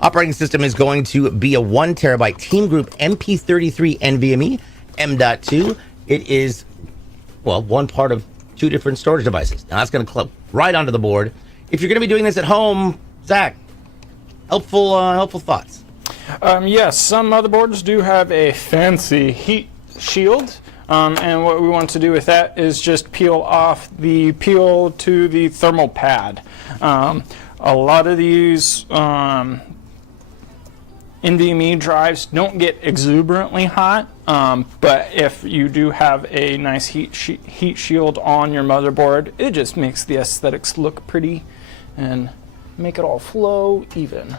Operating system is going to be a 1 terabyte Team Group MP33 NVMe M.2. It is, well, one part of 2 different storage devices. Now that's going to clip right onto the board. If you're going to be doing this at home, Zach, helpful thoughts. Yes, some motherboards do have a fancy heat shield, and what we want to do with that is just peel to the thermal pad. A lot of these NVMe drives don't get exuberantly hot, but if you do have a nice heat shield on your motherboard, it just makes the aesthetics look pretty and make it all flow even.